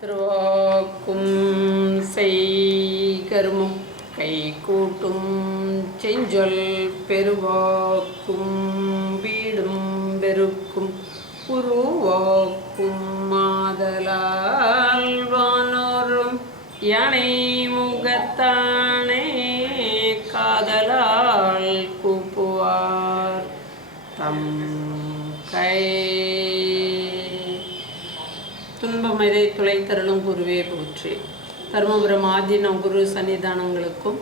திருவாக்கும் செய்கருமம் கை கூட்டும் செஞ்சொல் பெருவாக்கும் வீடும் பெருக்கும் உருவாக்கும் மாதலால் வானோரும் யானை குருவே போற்றி. தருமபுரம் ஆதீனம் குரு சன்னிதானங்களுக்கும்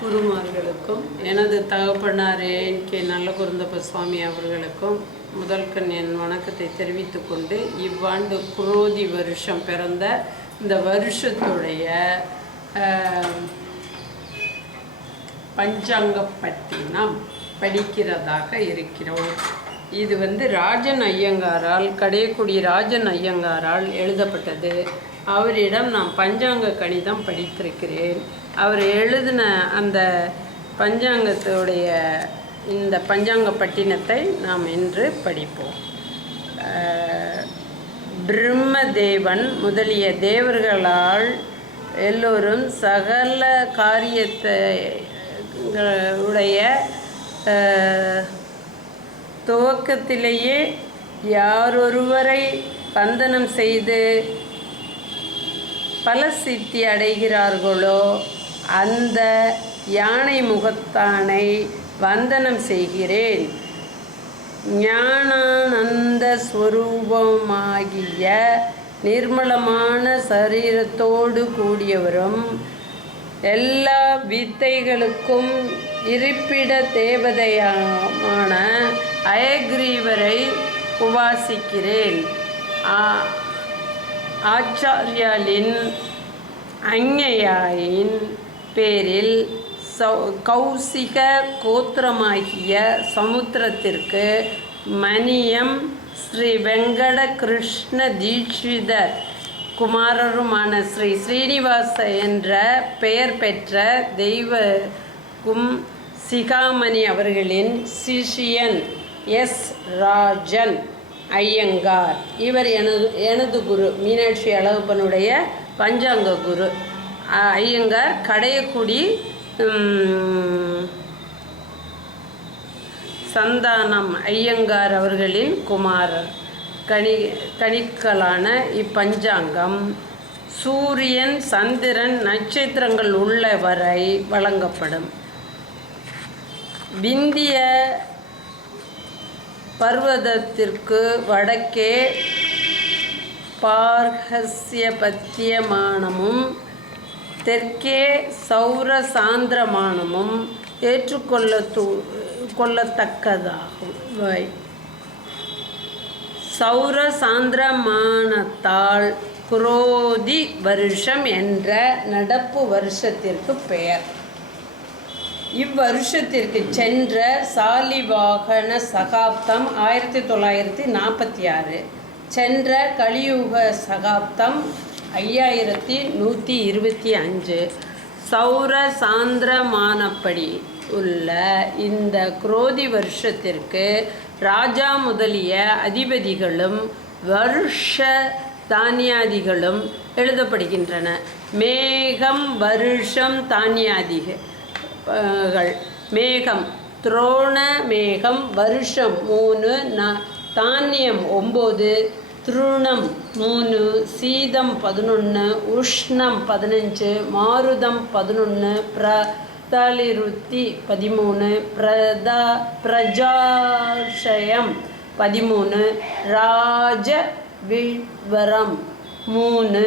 குருமார்களுக்கும் எனது தகப்பனார் என் கே. நல்ல குருந்தப்ப சுவாமி அவர்களுக்கும் முதல்கண் என் வணக்கத்தை தெரிவித்து கொண்டு இவ்வாண்டு குரோதி வருஷம் பிறந்த இந்த வருஷத்துடைய ஆஹ், பஞ்சாங்கப்பட்டினம் படிக்கிறதாக இருக்கிறோம். இது வந்து ராஜன் ஐயங்காரால் கடையக்குடி ராஜன் ஐயங்காரால் எழுதப்பட்டது. அவரிடம் நான் பஞ்சாங்க கணிதம் படித்திருக்கிறேன். அவர் எழுதின அந்த பஞ்சாங்கத்துடைய இந்த பஞ்சாங்க பட்டினத்தை நாம் இன்று படிப்போம். பிரம்மதேவன் முதலிய தேவர்களால் எல்லோரும் சகல காரியத்தை உடைய துவக்கத்திலேயே யாரொருவரை பந்தனம் செய்து பல சித்தி அடைகிறார்களோ அந்த யானை முகத்தானை வந்தனம் செய்கிறேன். ஞானானந்த ஸ்வரூபமாகிய நிர்மலமான சரீரத்தோடு கூடியவரும் எல்லா வித்தைகளுக்கும் இருப்பிட தேவதையான அயக்ரீவரை உபாசிக்கிறேன். ஆச்சாரியாலின் அஞ்ஞையாயின் பேரில் கௌசிக கோத்திரமாகிய சமுத்திரத்திற்கு மணியம் ஸ்ரீ வெங்கட கிருஷ்ண தீட்சித குமாரருமான ஸ்ரீ ஸ்ரீனிவாச என்ற பெயர் பெற்ற தெய்வக்கும் சிகாமணி அவர்களின் சிஷியன் எஸ். ராஜன். ஐயங்கார். இவர் எனது எனது குரு மீனாட்சி அழகப்பனுடைய பஞ்சாங்க குரு. அ- ஐயங்கார் கடையக்குடி சந்தானம் ஐயங்கார் அவர்களின் குமாரர். கணி கணிக்கலான இப்பஞ்சாங்கம். சூரியன் சந்திரன் நட்சத்திரங்கள் உள்ள வரை வழங்கப்படும். விந்திய பர்வதத்திற்கு வடக்கே பார்ஹஸ்யபத்தியமானமும் தெற்கே சௌர சாந்திரமானமும் ஏற்றுக்கொள்ள கொள்ளத்தக்கதாகும் வை சௌர சாந்திரமானத்தால் குரோதி வருஷம் என்ற நடப்பு வருஷத்திற்கு பெயர். இவ்வருஷத்திற்கு சென்ற சாலிவாகன சகாப்தம் ஆயிரத்தி தொள்ளாயிரத்தி நாற்பத்தி ஆறு. சென்ற கலியுக சகாப்தம் ஐயாயிரத்தி நூற்றி இருபத்தி அஞ்சு. சௌர சாந்திரமானப்படி உள்ள இந்த குரோதி வருஷத்திற்கு ராஜா முதலிய அதிபதிகளும் வருஷ தானியாதிகளும் எழுதப்படுகின்றன. மேகம் வருஷம் தானியாதிகள். மேகம். துரோண மேகம். வருஷம் மூணு ந தானியம் ஒம்பது திருணம் மூணு சீதம் பதினொன்று உஷ்ணம் பதினஞ்சு மாருதம் பதினொன்று பிரதலிருத்தி பதிமூணு பிரதா பிரஜாஷயம் பதிமூணு ராஜ விவரம் மூணு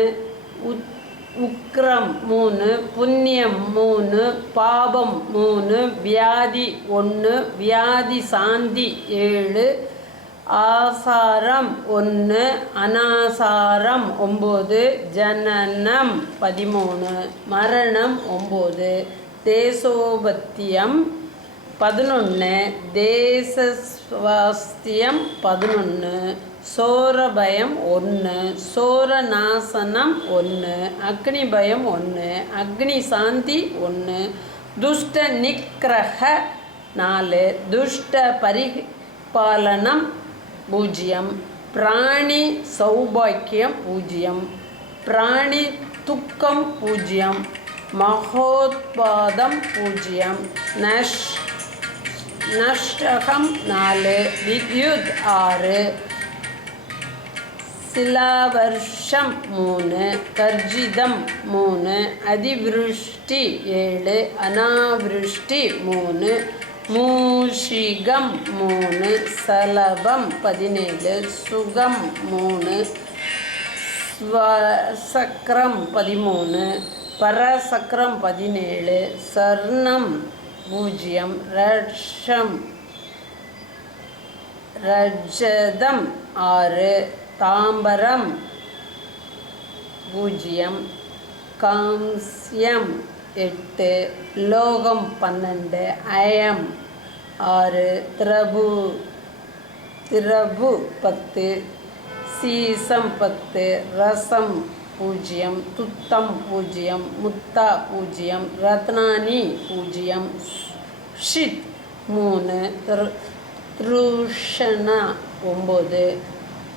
உத் உக்ரம் மூணு புண்ணியம் மூணு பாபம் மூணு வியாதி ஒன்று வியாதி சாந்தி ஏழு ஆசாரம் ஒன்று அனாசாரம் ஒம்பது ஜனனம் பதிமூணு மரணம் ஒம்பது தேசோபத்தியம் பதினொன்று தேசஸ்வாஸ்தியம் பதினொன்று சோரபயம் ஒன்று சோரநாசனம் ஒன்று அக்னி பயம் ஒன்று அக்னி சாந்தி ஒன்று துஷ்ட நிக்கிரக நாலு துஷ்ட பரிபாலனம் பூஜ்ஜியம் பிராணி சௌபாக்கியம் பூஜ்ஜியம் பிராணி துக்கம் பூஜ்ஜியம் மகோத்பாதம் பூஜ்ஜியம் நஷ் நஷ்டகம் நாலு வித்யுத் ஆறு சிலாவர்ஷம் மூணு கர்ஜிதம் மூணு அதிவிருஷ்டி ஏழு அனாவிருஷ்டி மூணு மூஷிகம் மூணு சலபம் பதினேழு சுகம் மூணு சக்கரம் பதிமூணு பரசக்கரம் பதினேழு சர்ணம் பூஜ்ஜியம் ரஷம் ரஜதம் ஆறு தாம்பரம் பூஜ்ஜியம் காம்ஸ்யம் எட்டு லோகம் பன்னெண்டு அயம் ஆறு திரபு திரபு பத்து சீசம் பத்து ரசம் பூஜ்ஜியம் துத்தம் பூஜ்ஜியம் முத்தா பூஜ்ஜியம் ரத்னானி பூஜ்ஜியம் ஷித் மூணு த்ருஷனா ஒம்பது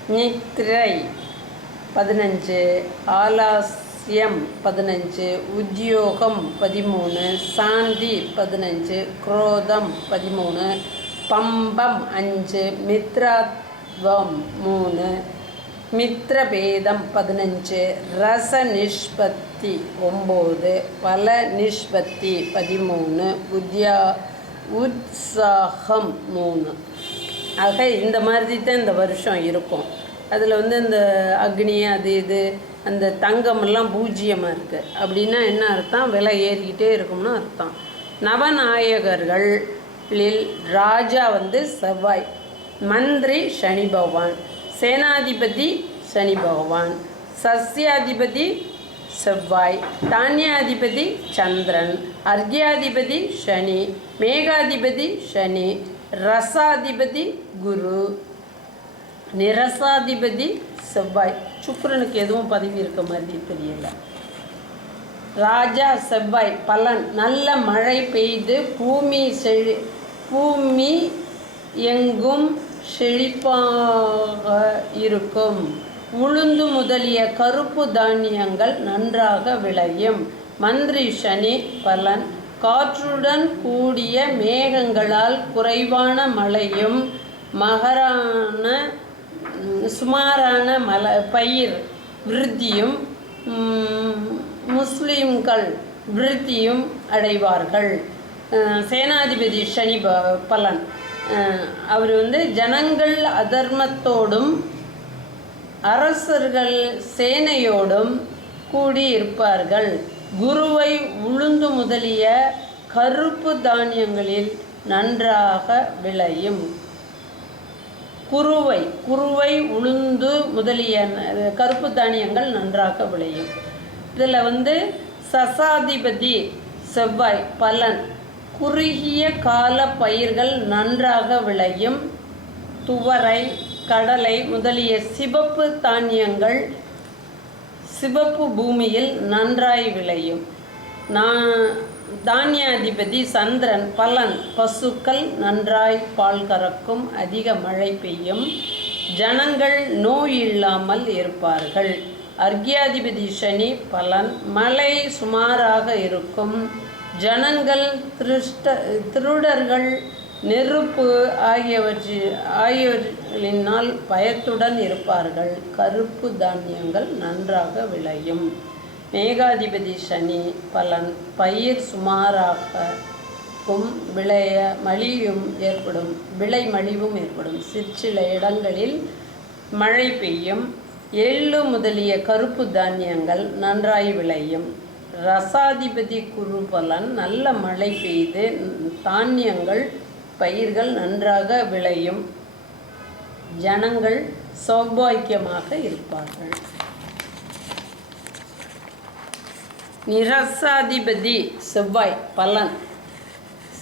நித்ரை பதினஞ்சு ஆலாஸ்யம் பதினஞ்சு உத்தியோகம் பதிமூணு சாந்தி பதினஞ்சு குரோதம் பதிமூணு பம்பம் அஞ்சு மித்ராத்வம் மூணு மித்ரபேதம் பதினஞ்சு ரச நிஷ்பத்தி ஒம்பது பல நிஷ்பத்தி பதிமூணு உத்யா உற்சாகம் மூணு. ஆக இந்த மாதிரி தான் இந்த வருஷம் இருக்கும். அதில் வந்து இந்த அக்னி அது இது அந்த தங்கமெல்லாம் பூஜ்ஜியமாக இருக்குது அப்படின்னா என்ன அர்த்தம்? விலை ஏறிக்கிட்டே இருக்கும்னு அர்த்தம். நவநாயகர்களில் ராஜா வந்து செவ்வாய் மந்திரி சனி பகவான். சேனாதிபதி சனி பகவான். சஸ்யாதிபதி செவ்வாய். தானியாதிபதி சந்திரன். அர்க்யாதிபதி சனி. மேகாதிபதி சனி. ரசாதிபதி குரு. நிரசாதிபதி செவ்வாய். சுக்கரனுக்கு எதுவும் பதவி இருக்க மாதிரி தெரியல. ராஜா செவ்வாய். பலன். நல்ல மழை பெய்து பூமி செழி பூமி எங்கும் செழிப்பாக இருக்கும். உளுந்து முதலிய கருப்பு தானியங்கள் நன்றாக விளையும். மந்திரி சனி பலன். காற்றுடன் கூடிய மேகங்களால் குறைவான மழையும் மகரான சுமாரான மல பயிர் விருத்தியும் முஸ்லீம்கள் முஸ்லிம்கள் விருத்தியும் அடைவார்கள். சேனாதிபதி சனி ப- பலன். அவர் வந்து ஜனங்கள் அதர்மத்தோடும் அரசர்கள் சேனையோடும் கூடி இருப்பார்கள் குருவை உளுந்து முதலிய கருப்பு தானியங்களில் நன்றாக விளையும். குருவை குருவை உளுந்து முதலிய ந- கருப்பு தானியங்கள் நன்றாக விளையும். இதில் வந்து சசாதிபதி செவ்வாய் பலன் குறுகிய கால பயிர்கள் நன்றாக விளையும். துவரை கடலை முதலிய சிவப்பு தானியங்கள் சிவப்பு பூமியில் நன்றாய் விளையும். நான் தானியாதிபதி சந்திரன் பலன் பசுக்கள் நன்றாய் பால் கறக்கும் அதிக மழை பெய்யும். ஜனங்கள் நோய் இல்லாமல் இருப்பார்கள். அர்க்யாதிபதி சனி பலன் மழை சுமாராக இருக்கும். ஜனங்கள் திருஷ்ட திருடர்கள் நெருப்பு ஆகியவற்றி ஆகியவற்றினால் பயத்துடன் இருப்பார்கள். கருப்பு தானியங்கள் நன்றாக விளையும். மேகாதிபதி சனி பலன் பயிர் சுமாராகவும் விளைய மலியும் ஏற்படும். விளை மலிவும் ஏற்படும். சிற்சில இடங்களில் மழை பெய்யும். எள்ளு முதலிய கருப்பு தானியங்கள் நன்றாய் விளையும். ரசாதிபதி குரு பலன் நல்ல மழை பெய்து தானியங்கள் பயிர்கள் நன்றாக விளையும் ஜனங்கள் சௌபாக்கியமாக இருப்பார்கள். நிரசாதிபதி செவ்வாய் பலன்.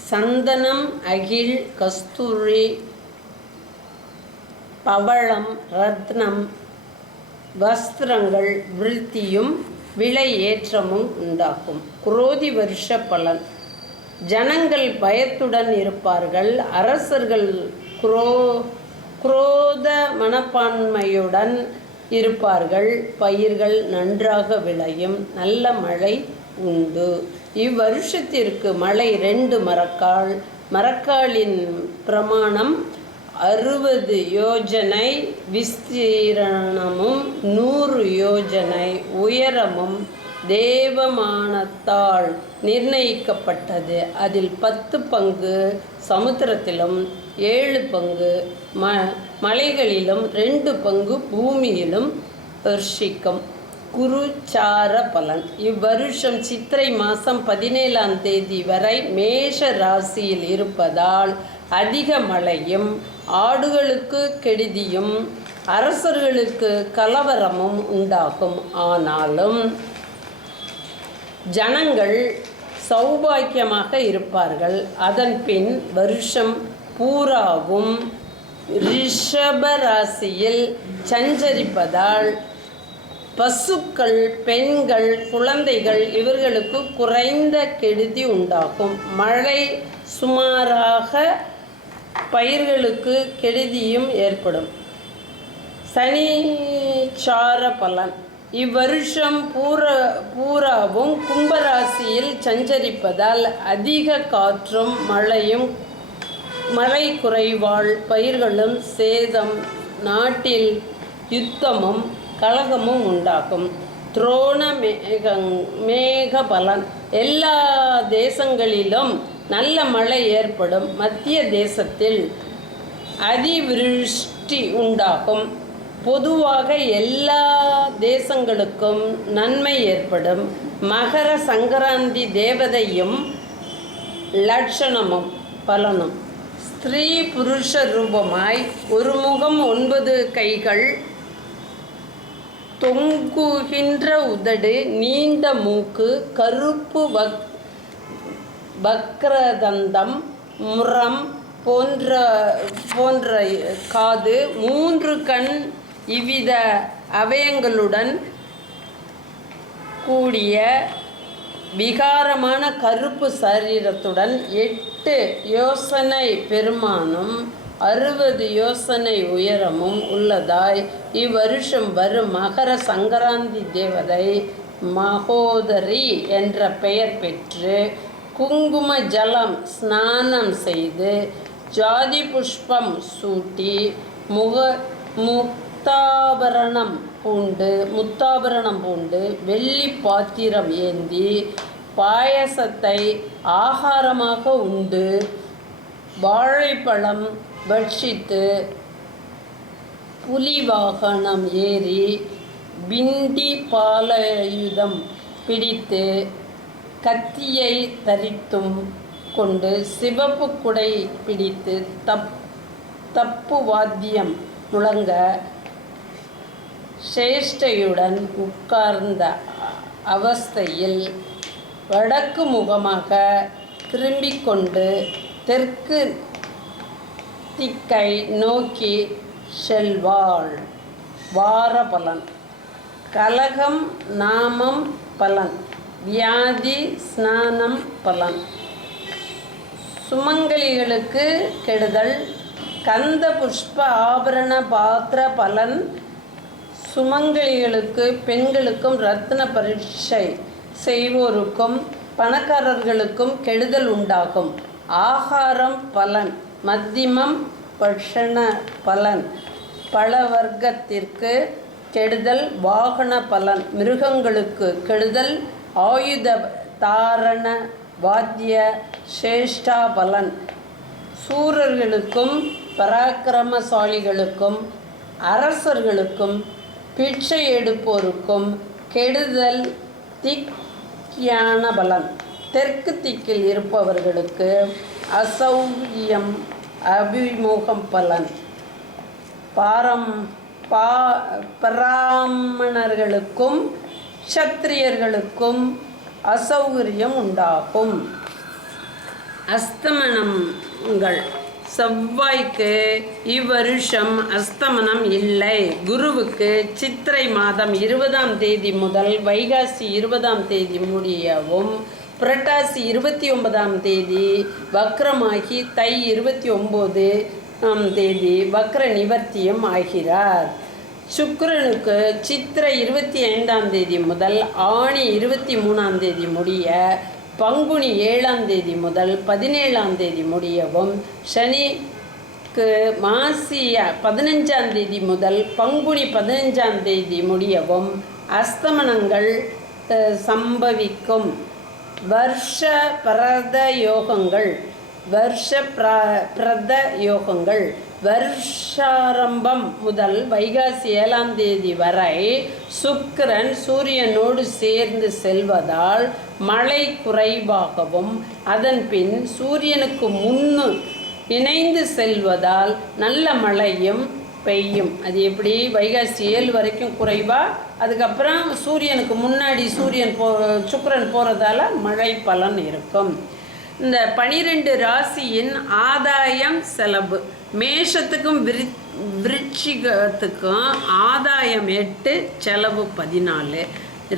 சந்தனம் அகில் கஸ்தூரி பவளம் ரத்னம் வஸ்திரங்கள் விருத்தியும் விலை ஏற்றமும் உண்டாகும். குரோதி வருஷ பலன். ஜனங்கள் பயத்துடன் இருப்பார்கள். அரசர்கள் குரோ குரோத மனப்பான்மையுடன் இருப்பார்கள். பயிர்கள் நன்றாக விளையும். நல்ல மழை உண்டு. இவ்வருஷத்திற்கு மழை ரெண்டு மரக்கால் மரக்காலின் பிரமாணம் அறுபது யோஜனை விஸ்தீரணமும் நூறு யோஜனை உயரமும் தேவமானத்தால் நிர்ணயிக்கப்பட்டது. அதில் பத்து பங்கு சமுத்திரத்திலும் ஏழு பங்கு ம மலைகளிலும் ரெண்டு பங்கு பூமியிலும் வர்ஷிக்கும் குருச்சார பலன். இவ்வருஷம் சித்திரை மாதம் பதினேழாம் தேதி வரை மேஷ ராசியில் இருப்பதால் அதிக மழையும் ஆடுகளுக்கு கெடுதியும் அரசர்களுக்கு கலவரமும் உண்டாகும். ஆனாலும் ஜனங்கள் சௌபாக்கியமாக இருப்பார்கள். அதன் பின் வருஷம் பூராவும் ரிஷபராசியில் சஞ்சரிப்பதால் பசுக்கள் பெண்கள் குழந்தைகள் இவர்களுக்கு குறைந்த கெடுதி உண்டாகும். மழை சுமாராக பயிர்களுக்கு கெடுதியும் ஏற்படும். சனிச்சார பலன். இவ்வருஷம் பூர பூராவும் கும்பராசியில் சஞ்சரிப்பதால் அதிக காற்றும் மழையும் மழை குறைவால் பயிர்களும் சேதம் நாட்டில் யுத்தமும் கலகமும் உண்டாகும். துரோண மேகங் மேக பலன் எல்லா தேசங்களிலும் நல்ல மழை ஏற்படும் மத்திய தேசத்தில் அதிவிருஷ்டி உண்டாகும். பொதுவாக எல்லா தேசங்களுக்கும் நன்மை ஏற்படும். மகர சங்கராந்தி தேவதையும் லட்சணமும் பலனும். ஸ்திரீ புருஷ ரூபமாய் ஒரு முகம் ஒன்பது கைகள் தொங்குகின்ற உதடு நீண்ட மூக்கு கருப்பு வக் பக்ரதந்தம் முரம் போன்ற போன்ற காது மூன்று கண் இவ்வித அவயங்களுடன் கூடிய விகாரமான கருப்பு சரீரத்துடன் எட்டு யோசனை பெருமானும் அறுபது யோசனை உயரமும் உள்ளதாய். இவ்வருஷம் வரும் மகர சங்கராந்தி தேவதை மகோதரி என்ற பெயர் பெற்று குங்கும ஜலம் ஸ்நானம் செய்து ஜாதி புஷ்பம் சூட்டி முக முக்தாபரணம் பூண்டு முத்தாபரணம் பூண்டு வெள்ளி பாத்திரம் ஏந்தி பாயசத்தை ஆகாரமாக உண்டு. வாழைப்பழம் பட்சித்து புலி வாகனம் ஏறி பிண்டி பாலயுதம் பிடித்து கத்தியை தரித்தும் கொண்டு சிவப்பு குடை பிடித்து தப் தப்பு வாத்தியம் முழங்க சேஷ்டையுடன் உட்கார்ந்த அவஸ்தையில் வடக்கு முகமாக திரும்பிக் கொண்டு தெற்கு திக்கை நோக்கி செல்வாள். வார பலன் கலகம் நாமம் பலன். வியாதி ஸ்நானம் பலன். சுமங்கலிகளுக்கு கெடுதல். கந்த புஷ்ப ஆபரண பாத்திர பலன். சுமங்கலிகளுக்கு பெண்களுக்கும் ரத்ன பரீட்சை செய்வோருக்கும் பணக்காரர்களுக்கும் கெடுதல் உண்டாகும். ஆகாரம் பலன். மத்தியமம் பட்சண பலன். பழவர்க்கத்திற்கு கெடுதல். வாகன பலன். மிருகங்களுக்கு கெடுதல். ஆயுத தாரண வாத்திய சேஷ்டா பலன் சூரர்களுக்கும் பராக்கிரமசாலிகளுக்கும் அரசர்களுக்கும் பிச்சை எடுப்போருக்கும் கெடுதல் திக்யான பலன் தெற்கு திக்கில் இருப்பவர்களுக்கு அசௌகியம் அபிமுகம் பலன் பாரம் பா பிராமணர்களுக்கும் க்ஷத்திரியர்களுக்கும் அசௌகரியம் உண்டாகும். அஸ்தமனங்கள் செவ்வாய்க்கு இவ்வருஷம் அஸ்தமனம் இல்லை. குருவுக்கு சித்திரை மாதம் இருபதாம் தேதி முதல் வைகாசி இருபதாம் தேதி முடியவும் புரட்டாசி இருபத்தி ஒன்பதாம் தேதி வக்ரமாகி தை இருபத்தி ஒம்பது தேதி வக்ர நிவர்த்தியும் ஆகிறார். சுக்கரனுக்கு சித்திரை இருபத்தி ஐந்தாம் தேதி முதல் ஆணி இருபத்தி மூணாம் தேதி முடிய பங்குனி ஏழாம் தேதி முதல் பதினேழாம் தேதி முடியவும் சனிக்கு மாசிய பதினஞ்சாம் தேதி முதல் பங்குனி பதினஞ்சாம் தேதி முடியவும் அஸ்தமனங்கள் சம்பவிக்கும். வருஷ பிரத யோகங்கள் வருஷ பிர பிரத யோகங்கள். வருஷாரம்பம் முதல் வைகாசி ஏழாம் தேதி வரை சுக்கிரன் சூரியனோடு சேர்ந்து செல்வதால் மழை குறைவாகவும் அதன் பின் சூரியனுக்கு முன்னு இணைந்து செல்வதால் நல்ல மழையும் பெய்யும். அது எப்படி? வைகாசி ஏழு வரைக்கும் குறைவா? அதுக்கப்புறம் சூரியனுக்கு முன்னாடி சூரியன் போ சுக்கரன் போகிறதால மழை பலன் இருக்கும். இந்த பனிரெண்டு ராசியின் ஆதாயம் செலவு. மேஷத்துக்கும் விரி விருச்சிகத்துக்கும் ஆதாயம் எட்டு செலவு பதினாலு.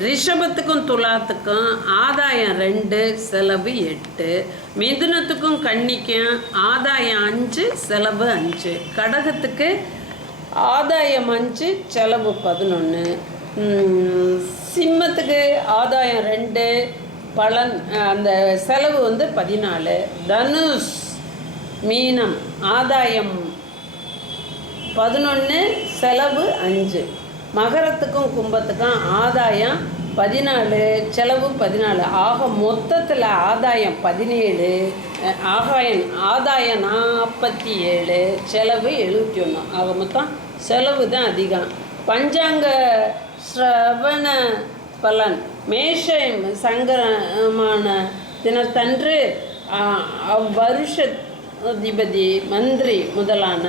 ரிஷபத்துக்கும் துலாத்துக்கும் ஆதாயம் ரெண்டு செலவு எட்டு. மிதுனத்துக்கும் கன்னிக்கும் ஆதாயம் அஞ்சு செலவு அஞ்சு. கடகத்துக்கு ஆதாயம் அஞ்சு செலவு பதினொன்று சிம்மத்துக்கு ஆதாயம் ரெண்டு பலன் அந்த செலவு வந்து பதினாலு. தனுஷ் மீனம் ஆதாயம் பதினொன்று செலவு அஞ்சு. மகரத்துக்கும் கும்பத்துக்கும் ஆதாயம் பதினாலு செலவு பதினாலு. ஆக மொத்தத்தில் ஆதாயம் பதினேழு ஆகாயம் ஆதாயம் நாற்பத்தி ஏழு செலவு எழுபத்தி ஒன்று ஆக மொத்தம் செலவு தான் அதிகம். பஞ்சாங்க ஸ்ரவண பலன். மேஷ சங்கரமான தினத்தன்று அவ்வருஷதிபதி அவ்வருஷ அதிபதி மந்திரி முதலான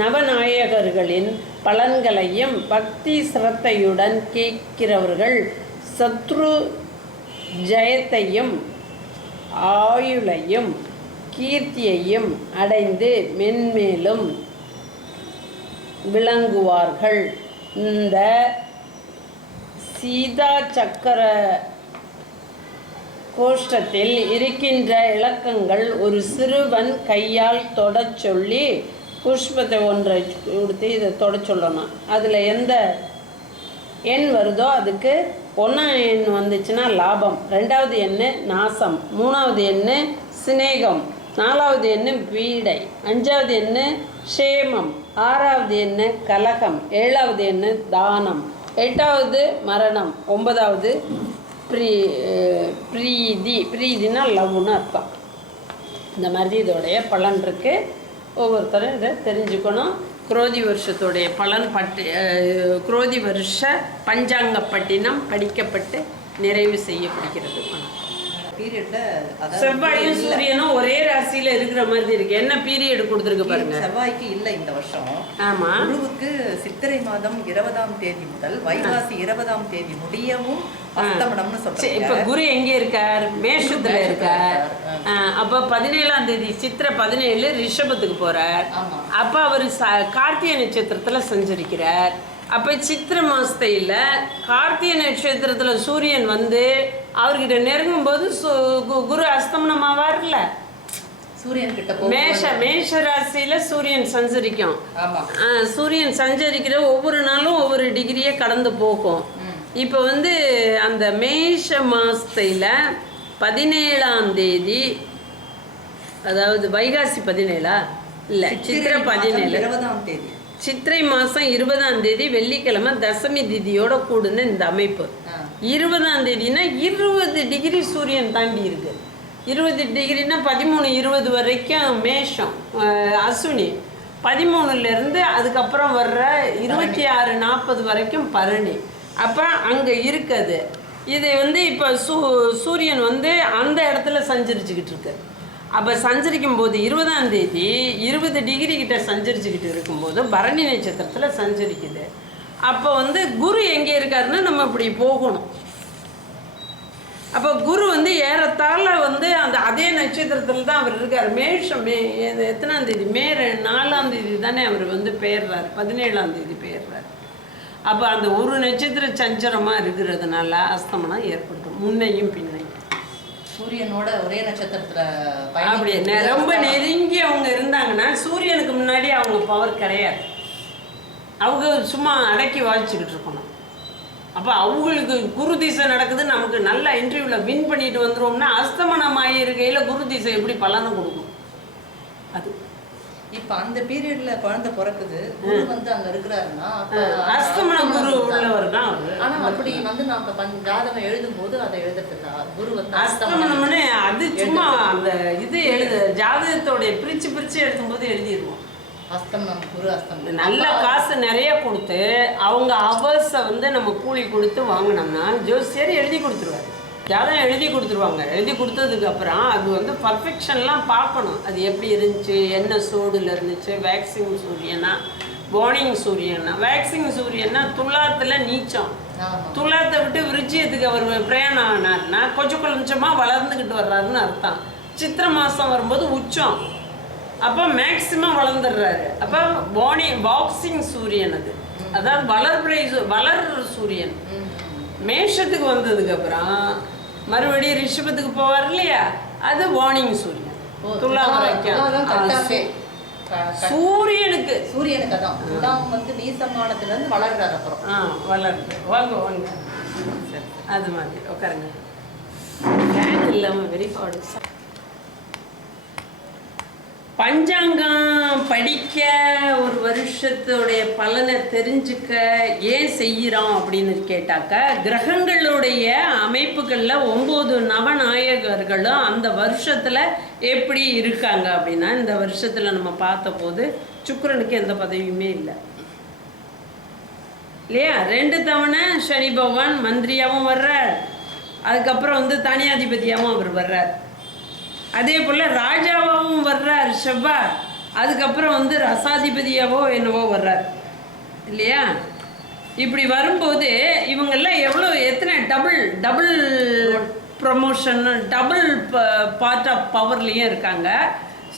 நவநாயகர்களின் பலன்களையும் பக்தி சிரத்தையுடன் கேட்கிறவர்கள் சத்ரு ஜெயத்தையும் ஆயுளையும் கீர்த்தியையும் அடைந்து மென்மேலும் விளங்குவார்கள். இந்த சீதா சக்கர கோஷ்டத்தில் இருக்கின்ற இலக்கங்கள் ஒரு சிறுவன் கையால் தொட சொல்லி புஷ்பத்தை ஒன்றை கொடுத்து இதை தொடச் சொல்லணும். அதில் எந்த எண் வருதோ அதுக்கு ஒன்றாம் எண் வந்துச்சுன்னா லாபம். ரெண்டாவது எண் நாசம். மூணாவது எண் சிநேகம். நாலாவது எண் பீடை. அஞ்சாவது எண் ஷேமம் ஆறாவது எண் கலகம். ஏழாவது எண் தானம். எட்டாவது மரணம் ஒன்பதாவது ப்ரீ பிரீதி பிரீதினா லவ்னு அர்த்தம். இந்த மாதிரி இதோடைய பலன் இருக்கு. ஒவ்வொருத்தரும் இதை தெரிஞ்சுக்கணும். குரோதி வருஷத்துடைய பலன் பட்டு குரோதி வருஷ பஞ்சாங்க பட்டினம் படிக்கப்பட்டு நிறைவு செய்யப்படுகிறது. பீரியட்ல செவ்வாயும். சூரியனும் ஒரே ராசியில இருக்கிற மாதிரி இருக்கு. என்ன பீரியட் கொடுத்துருக்கு பாருங்க. செவ்வாய்க்கு இல்ல இந்த வருஷம். ஆமா. குருவுக்கு சித்திரை மாதம் இருபதாம் தேதி முதல் வைகாசி இருபதாம் தேதி முடியவும் அஸ்தமனம்னு சரி, இப்ப குரு எங்க இருக்கார்? மேஷத்துல இருக்கார். அப்ப பதினேழாம் தேதி சித்திரை பதினேழு ரிஷபத்துக்கு போறார். அப்ப அவர் கார்த்திகை நட்சத்திரத்துல சஞ்சரிக்கிறார். அப்ப சித்திரை மாசத்தையில கார்த்திகை நட்சத்திரத்துல சூரியன் வந்து அவர்கிட்ட நெருங்கும் போது குரு அஸ்தமனமாவார்ல? சூரியன் கிட்ட மேஷ மேஷ ராசியில சூரியன் சஞ்சரிக்கும். சூரியன் சஞ்சரிக்கிற ஒவ்வொரு நாளும் ஒவ்வொரு டிகிரியே கடந்து போகும். இப்போ வந்து அந்த மேஷ மாசத்துல பதினேழாம் தேதி அதாவது வைகாசி பதினேழா? இல்லை சித்திரை பதினேழு. இருபதாம் தேதி. சித்திரை மாதம் இருபதாம் தேதி வெள்ளிக்கிழமை தசமி திதியோட கூடுன இந்த அமைப்பு. இருபதாம் தேதினா இருபது டிகிரி சூரியன் தாண்டி இருக்கு. இருபது டிகிரினா பதிமூணு இருபது வரைக்கும் மேஷம் அஸ்வினி. பதிமூணுலேருந்து அதுக்கப்புறம் வர்ற இருபத்தி ஆறு நாற்பது வரைக்கும் பரணி. அப்போ அங்கே இருக்குது. இது வந்து இப்போ சூ சூரியன் வந்து அந்த இடத்துல சஞ்சரிச்சுக்கிட்டு இருக்கு. அப்போ சஞ்சரிக்கும் போது இருபதாம் தேதி இருபது டிகிரி கிட்ட சஞ்சரிச்சுக்கிட்டு இருக்கும்போது பரணி நட்சத்திரத்தில் சஞ்சரிக்குது. அப்போ வந்து குரு எங்கே இருக்காருன்னா நம்ம இப்படி போகணும். அப்போ குரு வந்து ஏறத்தாழ வந்து அந்த அதே நட்சத்திரத்தில் தான் அவர் இருக்கார். மேஷம் மே எத்தனாம் தேதி? மே நாலாம் தேதி தானே அவர் வந்து பெயர்றாரு. பதினேழாம் தேதி பெயர்றாரு. அப்போ அந்த ஒரு நட்சத்திர சஞ்சரமாக இருக்கிறதுனால அஸ்தமனம் ஏற்படுத்தும் முன்னையும் பின்னையும். சூரியனோட ஒரே நட்சத்திரத்துல அப்படி ரொம்ப. நெருங்கி அவங்க இருந்தாங்கன்னா சூரியனுக்கு முன்னாடி அவங்க பவர் கிடையாது. அவங்க சும்மா அடக்கி வாசிச்சுக்கிட்டு இருக்கணும். அப்போ அவங்களுக்கு குரு திசை நடக்குது நமக்கு நல்ல இன்டர்வியூவில் வின் பண்ணிட்டு வந்துருவோம்னா அஸ்தமனம் ஆகி இருக்கையில் குரு திசை எப்படி பலனை கொடுக்கும்? அது. இப்ப அந்த பீரியட்ல குழந்தை பிறக்குது குரு வந்து அங்க இருக்கிறாருன்னா அஸ்தமன குரு உள்ளவர் தான் அவர். ஆனா அப்படி வந்து நாம ஜாதகம் எழுதும் போது அதை எழுதுறதுக்கா குரு வந்து அஸ்தமனம்னு அது சும்மா அந்த இது எழுது ஜாதகத்தோடைய பிரிச்சு பிரிச்சு எழுதும்போது எழுதிடுவோம் அஸ்தமனம் குரு அஸ்தமனம் நல்ல காசு நிறைய கொடுத்து அவங்க அவர்ஸை வந்து நம்ம கூலி கொடுத்து வாங்கினோம்னா ஜோசியர் எழுதி கொடுத்துருவாரு. ஜாதகம் எழுதி கொடுத்துருவாங்க. எழுதி கொடுத்ததுக்கு அப்புறம் அது வந்து பர்ஃபெக்ஷன்லாம் பார்க்கணும். அது எப்படி இருந்துச்சு என்ன சூடில் இருந்துச்சு வேக்சிங் சூரியனா போனிங் சூரியனா? வேக்சிங் சூரியனா துலாத்தில் நீச்சம். துலாத்தை விட்டு விருச்சியத்துக்கு அவர் பிரயாணம் ஆனார்னா கொஞ்சம் கொஞ்சமாக வளர்ந்துக்கிட்டு வர்றாருன்னு அர்த்தம். சித்திரை மாதம் வரும்போது உச்சம். அப்போ மேக்சிமம் வளர்ந்துடுறாரு. அப்போ போனி பாக்ஸிங் சூரியன் அது. அதாவது வளர்பிறை வளர் சூரியன். மேஷத்துக்கு வந்ததுக்கு அப்புறம் மறுபடியும் ரிஷபத்துக்கு போவார் இல்லையா? அது வார்னிங் சூரியன். துலாம் துலா- வரைக்கும். சூரியனுக்கு. சூரியனுக்கு அதான். துலாம் வந்து நீசமானத்துல இருந்து வளர்றாரு அப்புறம். ஆ வளருது வாங்க வாங்க. அது மாதிரி. உட்காருங்க. ஃபேன் இல்லாமல் வெளிப்பாடு பஞ்சாங்கம் படிக்க ஒரு வருஷத்துடைய பலனை தெரிஞ்சுக்க ஏன் செய்கிறோம் அப்படின்னு கேட்டாக்க கிரகங்களுடைய அமைப்புகளில் ஒம்பது நவநாயகர்களும் அந்த வருஷத்தில் எப்படி இருக்காங்க அப்படின்னா இந்த வருஷத்தில் நம்ம பார்த்தபோது சுக்கரனுக்கு எந்த பதவியுமே இல்லை. இல்லையா? ரெண்டு தவணை சனி பகவான் மந்திரியாகவும் வர்றார். அதுக்கப்புறம் வந்து தனியாதிபதியாகவும் அவர் வர்றார். அதே போல் ராஜாவாகவும் வர்றார் செவ்வாய் அதுக்கப்புறம் வந்து ரசாதிபதியாவோ என்னவோ வர்றார். இல்லையா? இப்படி வரும்போது இவங்கெல்லாம் எவ்வளோ எத்தனை double double promotion double part of பவர்லேயும் இருக்காங்க.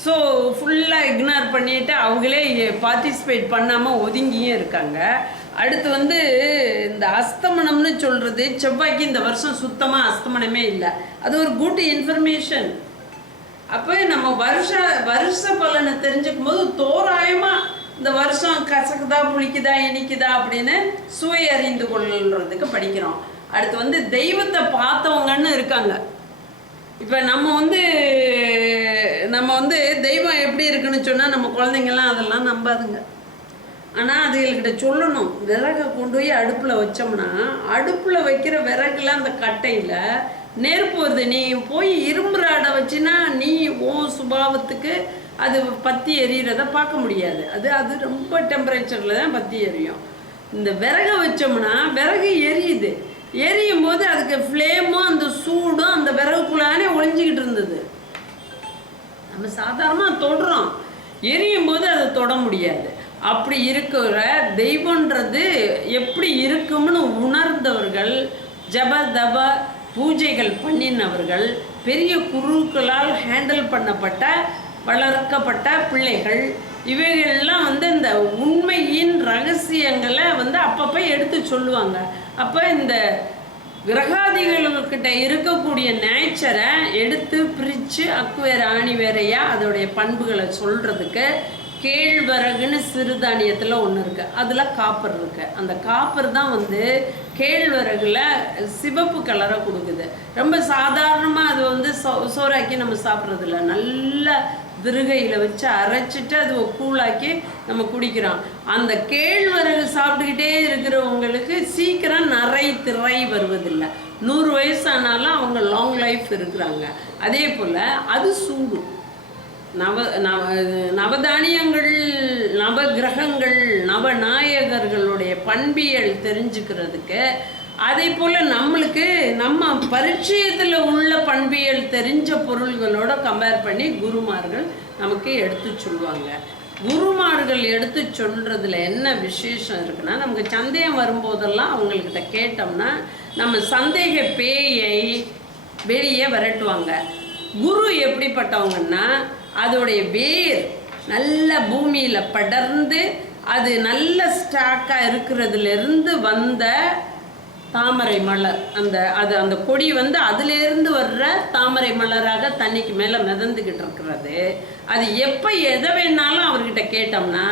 ஸோ ஃபுல்லாக இக்னோர் பண்ணிட்டு அவங்களே பார்ட்டிசிபேட் பண்ணாமல் ஒதுங்கியும் இருக்காங்க. அடுத்து வந்து இந்த அஸ்தமனம்னு சொல்கிறது செவ்வாய்க்கு இந்த வருஷம் சுத்தமாக அஸ்தமனமே இல்லை. அது ஒரு குட் இன்ஃபர்மேஷன் அப்போ நம்ம வருஷ வருஷ பலனை தெரிஞ்சுக்கும் போது தோராயமா இந்த வருஷம் கசக்குதா புளிக்குதா இனிக்குதா அப்படின்னு சுவை அறிந்து கொள்றதுக்கு படிக்கிறோம். அடுத்து வந்து தெய்வத்தை பார்த்தவங்கன்னு இருக்காங்க. இப்போ நம்ம வந்து நம்ம வந்து தெய்வம் எப்படி இருக்குன்னு சொன்னால் நம்ம குழந்தைங்கலாம் அதெல்லாம் நம்பாதுங்க. ஆனால் அதுகள்கிட்ட சொல்லணும். விறகை கொண்டு போய் அடுப்பில் வச்சோம்னா அடுப்பில் வைக்கிற விறகுல அந்த கட்டையில் நெருப்பு வருது நீ போய் இரும்புறாடை வச்சுன்னா வச்சினா நீ சுபாவத்துக்கு அது பற்றி எரியறத பார்க்க முடியாது. அது அது ரொம்ப டெம்பரேச்சரில் தான் பற்றி எரியும். இந்த விறகு வச்சோம்னா விறகு எரியுது. எரியும் போது அதுக்கு ஃப்ளேமும் அந்த சூடும் அந்த விறகுக்குள்ளானே ஒளிஞ்சிக்கிட்டு இருந்தது. நம்ம சாதாரணமாக தொடுறோம். எரியும் போது அதை தொட முடியாது. அப்படி இருக்கிற தெய்வன்றது எப்படி இருக்கும்னு உணர்ந்தவர்கள் ஜப தப பூஜைகள் பண்ணினவர்கள் பெரிய குருக்களால் ஹேண்டில் பண்ணப்பட்ட வளர்க்கப்பட்ட பிள்ளைகள். இவைகள்லாம் வந்து இந்த உண்மையின் ரகசியங்களை வந்து அப்பப்போ எடுத்து சொல்லுவாங்க. அப்போ இந்த கிரகாதிகள்கிட்ட இருக்கக்கூடிய நேச்சரை எடுத்து பிரித்து அக்குவேர் ஆணி வேறையா அதோடைய பண்புகளை சொல்கிறதுக்கு கேழ்வரகுன்னு சிறுதானியத்தில் ஒன்று இருக்குது அதில் காப்பர் இருக்குது அந்த காப்பர் தான் வந்து கேழ்வரகுல சிவப்பு கலரை கொடுக்குது. ரொம்ப சாதாரணமாக அது வந்து சோ சோறாக்கி நம்ம சாப்பிட்றதில்ல நல்ல திருகையில் வச்சு அரைச்சிட்டு அது கூழாக்கி நம்ம குடிக்கிறோம். அந்த கேழ்வரகு சாப்பிட்டுக்கிட்டே இருக்கிறவங்களுக்கு சீக்கிரம் நிறை திரை வருவதில்லை. நூறு வயசானாலும் அவங்க லாங் லைஃப் இருக்கிறாங்க. அதே போல் அது சூடும். நவ நவ நவதானியங்கள் நவகிரகங்கள் நவநாயகர்களுடைய பண்பியல் தெரிஞ்சுக்கிறதுக்கு அதே போல் நம்மளுக்கு நம்ம பரிச்சயத்தில் உள்ள பண்பியல் தெரிஞ்ச பொருள்களோட கம்பேர் பண்ணி குருமார்கள் நமக்கு எடுத்து சொல்லுவாங்க. குருமார்கள் எடுத்து சொல்கிறதுல என்ன விசேஷம் இருக்குன்னா நமக்கு சந்தேகம் வரும்போதெல்லாம் அவங்கக்கிட்ட கேட்டோம்னா நம்ம சந்தேக பேயை வெளியே விரட்டுவாங்க. குரு எப்படிப்பட்டவங்கன்னா அதோடைய வேர் நல்ல பூமியில் படர்ந்து அது நல்ல ஸ்டாக்காக இருக்கிறதுலேருந்து வந்த தாமரை மலர். அந்த அது அந்த கொடி வந்து அதுலேருந்து வர்ற தாமரை மலராக தண்ணிக்கு மேலே மிதந்துக்கிட்டு இருக்கிறது. அது எப்போ எதை வேணாலும் அவர்கிட்ட கேட்டோம்னா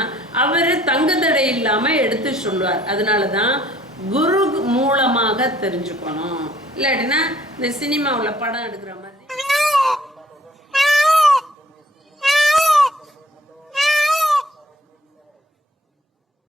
அவர் தங்குதடை இல்லாமல் எடுத்து சொல்லுவார். அதனால தான் குரு மூலமாக தெரிஞ்சுக்கணும். இல்லாட்டினா இந்த சினிமாவில் படம் எடுக்கிற மாதிரி